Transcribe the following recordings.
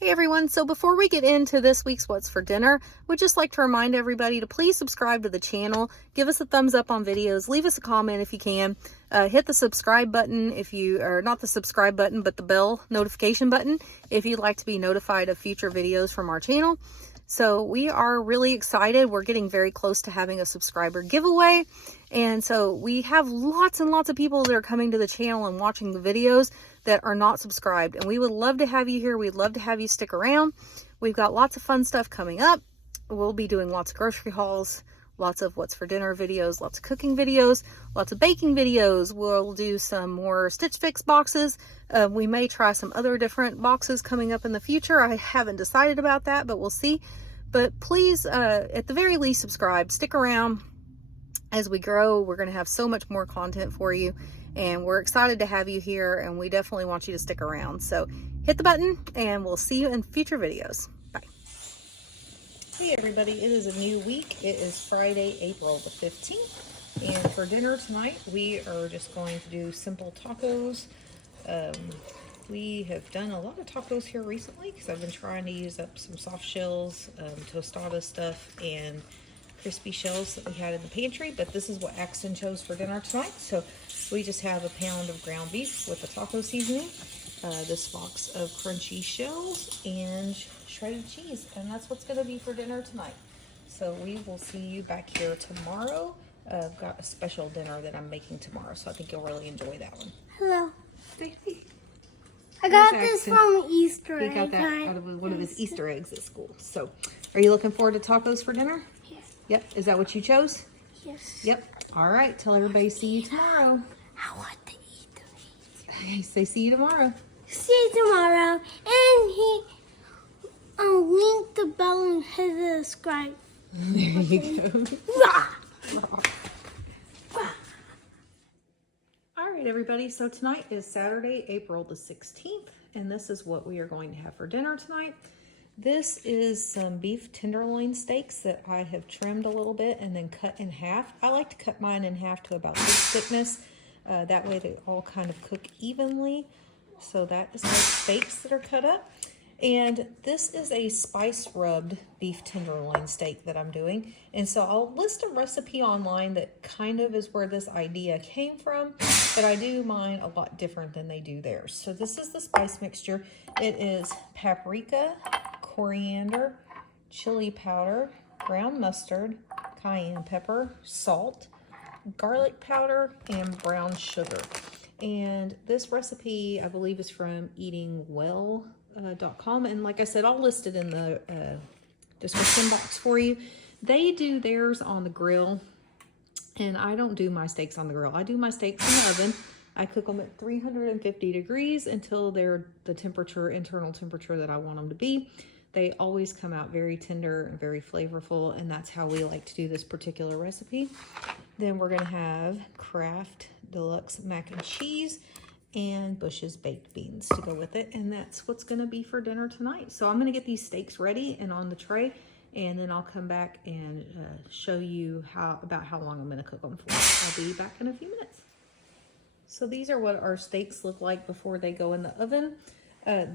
Hey everyone, so before we get into this week's What's for Dinner, we'd just like to remind everybody to please subscribe to the channel, give us a thumbs up on videos, leave us a comment if you can, hit the subscribe button if you, or not the subscribe button, but the bell notification button if you'd like to be notified of future videos from our channel. So we are really excited. We're getting very close to having a subscriber giveaway. And so we have lots and lots of people that are coming to the channel and watching the videos that are not subscribed. And we would love to have you here. We'd love to have you stick around. We've got lots of fun stuff coming up. We'll be doing lots of grocery hauls, lots of what's for dinner videos, lots of cooking videos, lots of baking videos. We'll do some more Stitch Fix boxes. We may try some other different boxes coming up in the future. I haven't decided about that, but we'll see. But please, at the very least, subscribe, stick around. As we grow, we're going to have so much more content for you, and we're excited to have you here, and we definitely want you to stick around. So hit the button, and we'll see you in future videos. Bye. Hey everybody, it is a new week. It is Friday, April the 15th, and for dinner tonight, we are just going to do simple tacos. We have done a lot of tacos here recently because I've been trying to use up some soft shells, tostada stuff, and crispy shells that we had in the pantry, but this is what Axton chose for dinner tonight. So we just have a pound of ground beef with the taco seasoning, this box of crunchy shells, and shredded cheese, and that's what's going to be for dinner tonight. So we will see you back here tomorrow. I've got a special dinner that I'm making tomorrow, so I think you'll really enjoy that one. Hello. Stacy. I got this from Easter egg. He got that out of one of his Easter eggs at school. So are you looking forward to tacos for dinner? Yes. Yep. Is that what you chose? Yes. Yep. All right. Tell everybody see you tomorrow. I want to eat the meat. Okay, say see you tomorrow. See you tomorrow. And link the bell and hit the subscribe. There you go. Rah! All right, everybody. So tonight is Saturday, April the 16th, and this is what we are going to have for dinner tonight. This is some beef tenderloin steaks that I have trimmed a little bit and then cut in half. I like to cut mine in half to about this thickness. That way they all kind of cook evenly. So that is my steaks that are cut up. And this is a spice rubbed beef tenderloin steak that I'm doing. And so I'll list a recipe online that kind of is where this idea came from, but I do mine a lot different than they do theirs. So this is the spice mixture. It is paprika, coriander, chili powder, ground mustard, cayenne pepper, salt, garlic powder, and brown sugar. And this recipe, I believe, is from eatingwell.com, and like I said, I'll list it in the description box for you. They do theirs on the grill, and I don't do my steaks on the grill. I do my steaks in the oven. I cook them at 350 degrees until they're the temperature, internal temperature that I want them to be. They always come out very tender and very flavorful, and that's how we like to do this particular recipe. Then we're going to have Kraft Deluxe mac and cheese and Bush's baked beans to go with it, and that's what's going to be for dinner tonight. So I'm going to get these steaks ready and on the tray, and then I'll come back and show you about how long I'm going to cook them for. I'll be back in a few minutes. So these are what our steaks look like before they go in the oven.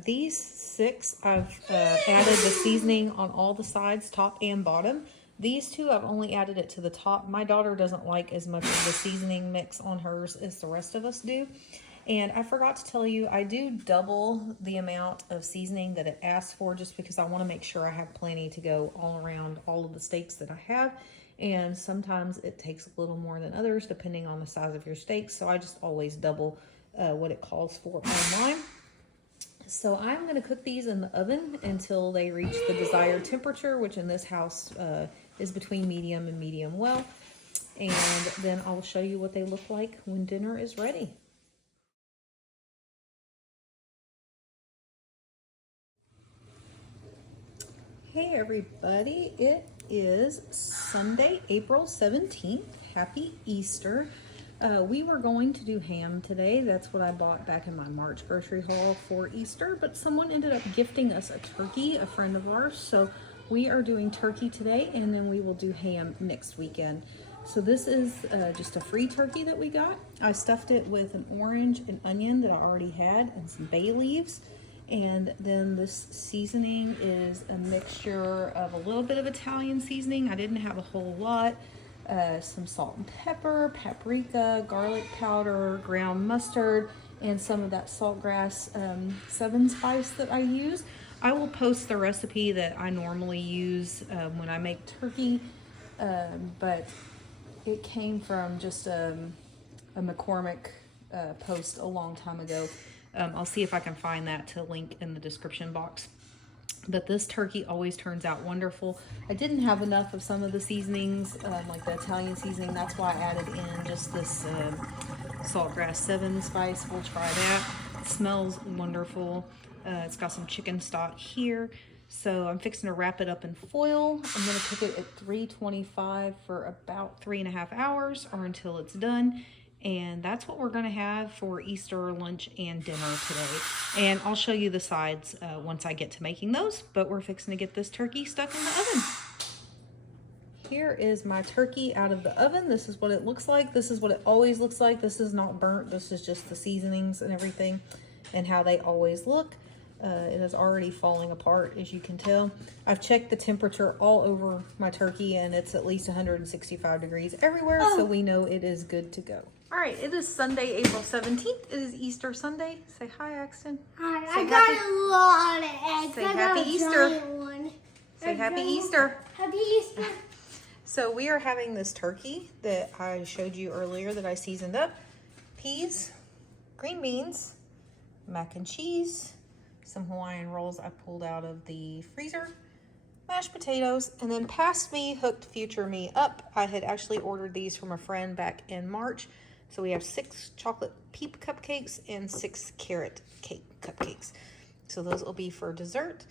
These 6, I've added the seasoning on all the sides, top and bottom. These 2, I've only added it to the top. My daughter doesn't like as much of the seasoning mix on hers as the rest of us do. And I forgot to tell you, I do double the amount of seasoning that it asks for just because I want to make sure I have plenty to go all around all of the steaks that I have. And sometimes it takes a little more than others depending on the size of your steaks. So I just always double what it calls for online. So I'm going to cook these in the oven until they reach the desired temperature, which in this house is between medium and medium well. And then I'll show you what they look like when dinner is ready. Hey everybody, it is Sunday, April 17th. Happy Easter. We were going to do ham today. That's what I bought back in my March grocery haul for Easter, but someone ended up gifting us a turkey, a friend of ours. So we are doing turkey today, and then we will do ham next weekend. So this is just a free turkey that we got. I stuffed it with an orange and onion that I already had and some bay leaves. And then this seasoning is a mixture of a little bit of Italian seasoning. I didn't have a whole lot. Some salt and pepper, paprika, garlic powder, ground mustard, and some of that saltgrass 7 spice that I use. I will post the recipe that I normally use when I make turkey, but it came from just a McCormick post a long time ago. I'll see if I can find that to link in the description box. But this turkey always turns out wonderful. I didn't have enough of some of the seasonings, like the Italian seasoning. That's why I added in just this saltgrass 7 spice. We'll try that. It smells wonderful. It's got some chicken stock here. So I'm fixing to wrap it up in foil. I'm going to cook it at 325 for about 3.5 hours or until it's done. And that's what we're going to have for Easter lunch and dinner today. And I'll show you the sides once I get to making those. But we're fixing to get this turkey stuck in the oven. Here is my turkey out of the oven. This is what it looks like. This is what it always looks like. This is not burnt. This is just the seasonings and everything and how they always look. It is already falling apart, as you can tell. I've checked the temperature all over my turkey, and it's at least 165 degrees everywhere, so we know it is good to go. All right, it is Sunday, April 17th. It is Easter Sunday. Say hi, Axton. Hi, I got a lot of eggs. Say I happy got a Easter. giant one. Say happy Easter. Happy Easter. So we are having this turkey that I showed you earlier that I seasoned up. Peas, green beans, mac and cheese, some Hawaiian rolls I pulled out of the freezer, mashed potatoes, and then past me hooked future me up. I had actually ordered these from a friend back in March. So we have 6 chocolate peep cupcakes and 6 carrot cake cupcakes. So those will be for dessert.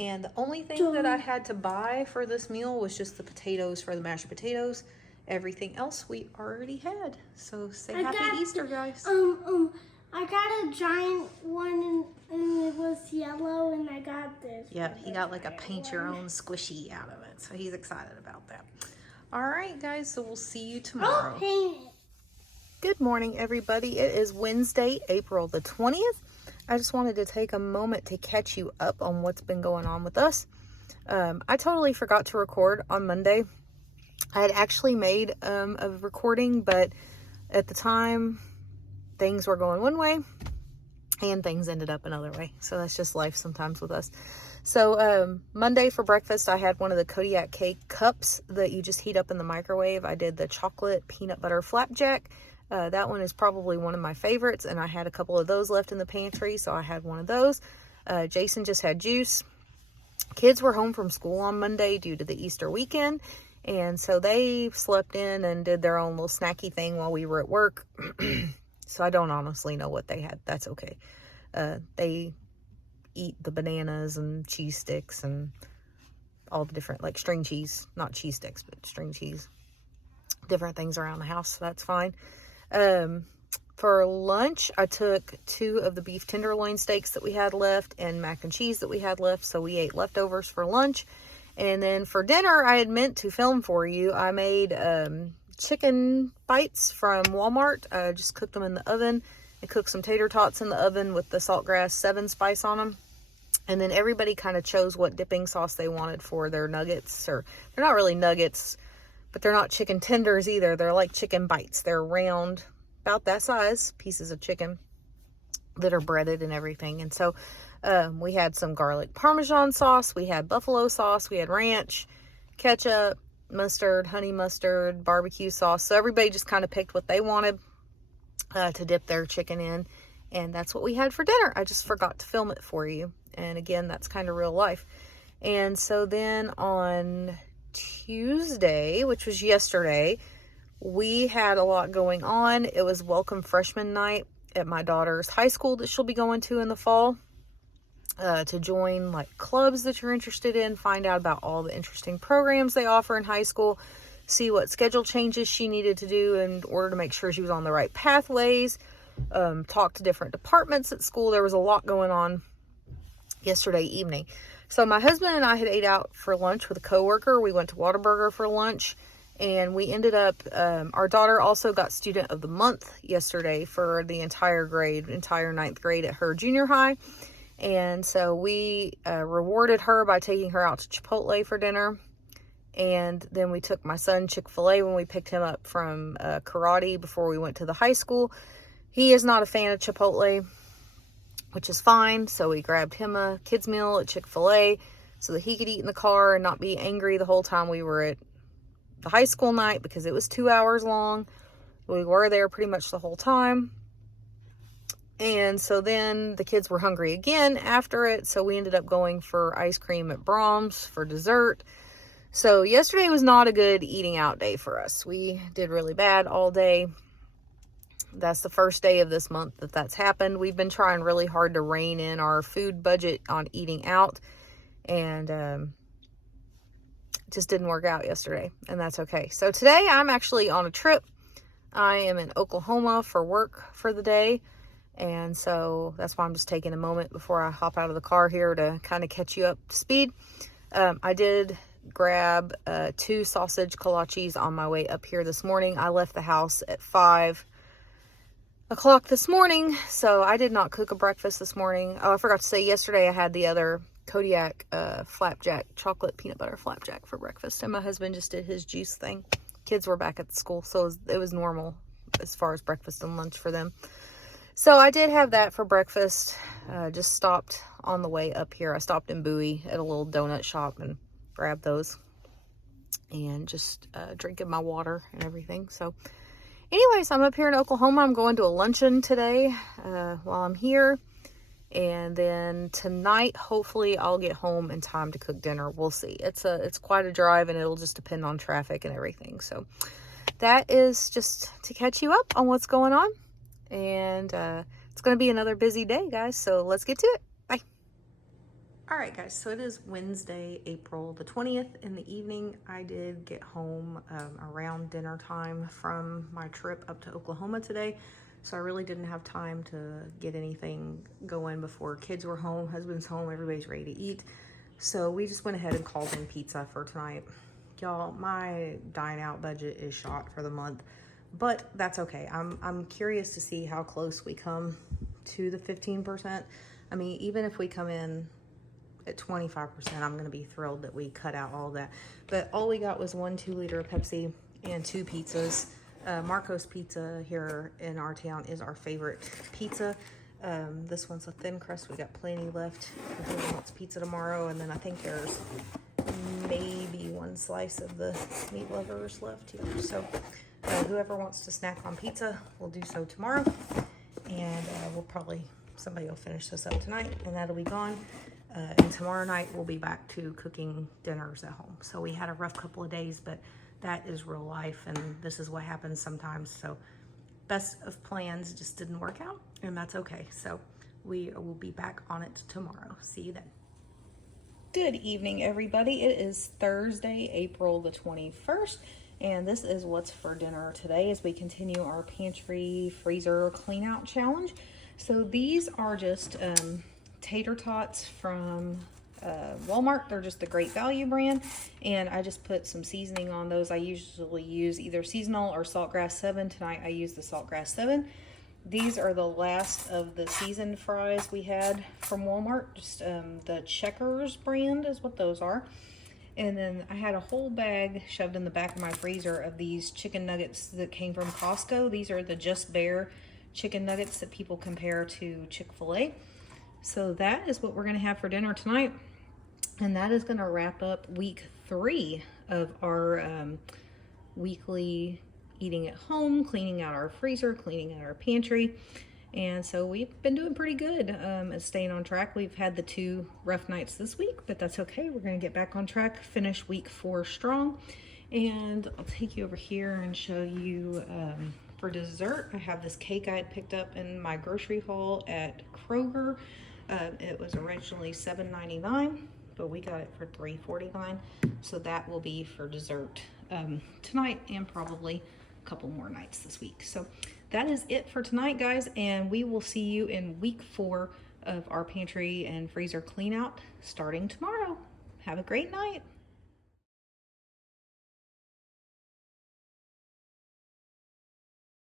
And the only thing that I had to buy for this meal was just the potatoes for the mashed potatoes. Everything else we already had. So say happy Easter, guys. I got a giant one and it was yellow, and I got this. Yeah, he got like a paint your own squishy out of it. So he's excited about that. All right, guys, so we'll see you tomorrow. I'll paint it. Good morning, everybody. It is Wednesday, April the 20th. I just wanted to take a moment to catch you up on what's been going on with us. I totally forgot to record on Monday. I had actually made a recording, but at the time, things were going one way and things ended up another way. So that's just life sometimes with us. So Monday for breakfast, I had one of the Kodiak cake cups that you just heat up in the microwave. I did the chocolate peanut butter flapjack. That one is probably one of my favorites, and I had a couple of those left in the pantry, so I had one of those. Jason just had juice. Kids were home from school on Monday due to the Easter weekend, and so they slept in and did their own little snacky thing while we were at work. So I don't honestly know what they had. That's okay. They eat the bananas and cheese sticks and all the different, like string cheese, not cheese sticks, but string cheese, different things around the house. So that's fine. For lunch, I took 2 of the beef tenderloin steaks that we had left and mac and cheese that we had left. So we ate leftovers for lunch. And then for dinner, I had meant to film for you. I made chicken bites from Walmart. I just cooked them in the oven. I cooked some tater tots in the oven with the saltgrass 7 spice on them. And then everybody kind of chose what dipping sauce they wanted for their nuggets. Or they're not really nuggets, but they're not chicken tenders either. They're like chicken bites. They're round, about that size, pieces of chicken that are breaded and everything. And so we had some garlic Parmesan sauce. We had buffalo sauce. We had ranch, ketchup, mustard, honey mustard, barbecue sauce. So everybody just kind of picked what they wanted to dip their chicken in. And that's what we had for dinner. I just forgot to film it for you. And again, that's kind of real life. And so then on Tuesday, which was yesterday, we had a lot going on. It was welcome freshman night at my daughter's high school that she'll be going to in the fall. To join like clubs that you're interested in, find out about all the interesting programs they offer in high school, see what schedule changes she needed to do in order to make sure she was on the right pathways, talk to different departments at school. There was a lot going on yesterday evening. So my husband and I had ate out for lunch with a coworker. We went to Whataburger for lunch, and we ended up, our daughter also got student of the month yesterday for the entire grade, entire 9th grade at her junior high. And so we rewarded her by taking her out to Chipotle for dinner. And then we took my son Chick-fil-A when we picked him up from karate before we went to the high school. He is not a fan of Chipotle, which is fine. So we grabbed him a kid's meal at Chick-fil-A so that he could eat in the car and not be angry the whole time we were at the high school night, because it was 2 hours long. We were there pretty much the whole time. And so then the kids were hungry again after it. So we ended up going for ice cream at Brahms for dessert. So yesterday was not a good eating out day for us. We did really bad all day. That's the first day of this month that that's happened. We've been trying really hard to rein in our food budget on eating out. And it just didn't work out yesterday. And that's okay. So today I'm actually on a trip. I am in Oklahoma for work for the day. And so that's why I'm just taking a moment before I hop out of the car here to kind of catch you up to speed. I did grab 2 sausage kolaches on my way up here this morning. I left the house at 5 o'clock this morning, so I did not cook a breakfast this morning. Oh, I forgot to say, yesterday I had the other Kodiak flapjack, chocolate peanut butter flapjack for breakfast, and my husband just did his juice thing. Kids were back at school, so it was normal as far as breakfast and lunch for them. So I did have that for breakfast. Just stopped on the way up here. I stopped in Bowie at a little donut shop and grabbed those, and just drinking my water and everything. So anyways, I'm up here in Oklahoma. I'm going to a luncheon today while I'm here. And then tonight, hopefully I'll get home in time to cook dinner. We'll see. It's quite a drive, and it'll just depend on traffic and everything. So that is just to catch you up on what's going on. And it's going to be another busy day, guys. So let's get to it. Bye. All right, guys. So it is Wednesday, April the 20th in the evening. I did get home around dinner time from my trip up to Oklahoma today. So I really didn't have time to get anything going before kids were home, husband's home, everybody's ready to eat. So we just went ahead and called in pizza for tonight. Y'all, my dine out budget is shot for the month. But that's okay. I'm curious to see how close we come to the 15%. I mean, even if we come in at 25%, I'm going to be thrilled that we cut out all that. But all we got was 1 2-liter of Pepsi and 2 pizzas. Marco's Pizza here in our town is our favorite pizza. This one's a thin crust. We got plenty left. Whoever wants pizza tomorrow. And then I think there's maybe 1 slice of the meat lovers left here. So whoever wants to snack on pizza will do so tomorrow, and somebody will finish this up tonight, and that'll be gone. And tomorrow night we'll be back to cooking dinners at home. So we had a rough couple of days, but that is real life, and this is what happens sometimes. So best of plans just didn't work out, and that's okay. So we will be back on it tomorrow. See you then. Good evening, everybody. It is Thursday, April the 21st. And this is what's for dinner today as we continue our pantry freezer clean out challenge. So these are just tater tots from Walmart. They're just the Great Value brand. And I just put some seasoning on those. I usually use either seasonal or Saltgrass 7. Tonight I use the Saltgrass 7. These are the last of the seasoned fries we had from Walmart. Just the Checkers brand is what those are. And then I had a whole bag shoved in the back of my freezer of these chicken nuggets that came from Costco. These are the Just Bare chicken nuggets that people compare to Chick-fil-A. So that is what we're gonna have for dinner tonight. And that is gonna wrap up week 3 of our weekly eating at home, cleaning out our freezer, cleaning out our pantry. And so we've been doing pretty good at staying on track. We've had the 2 rough nights this week, but that's okay. We're going to get back on track, finish week 4 strong. And I'll take you over here and show you for dessert. I have this cake I had picked up in my grocery haul at Kroger. It was originally $7.99, but we got it for $3.49. So that will be for dessert tonight and probably a couple more nights this week. So that is it for tonight, guys, and we will see you in week 4 of our pantry and freezer clean out starting tomorrow. Have a great night.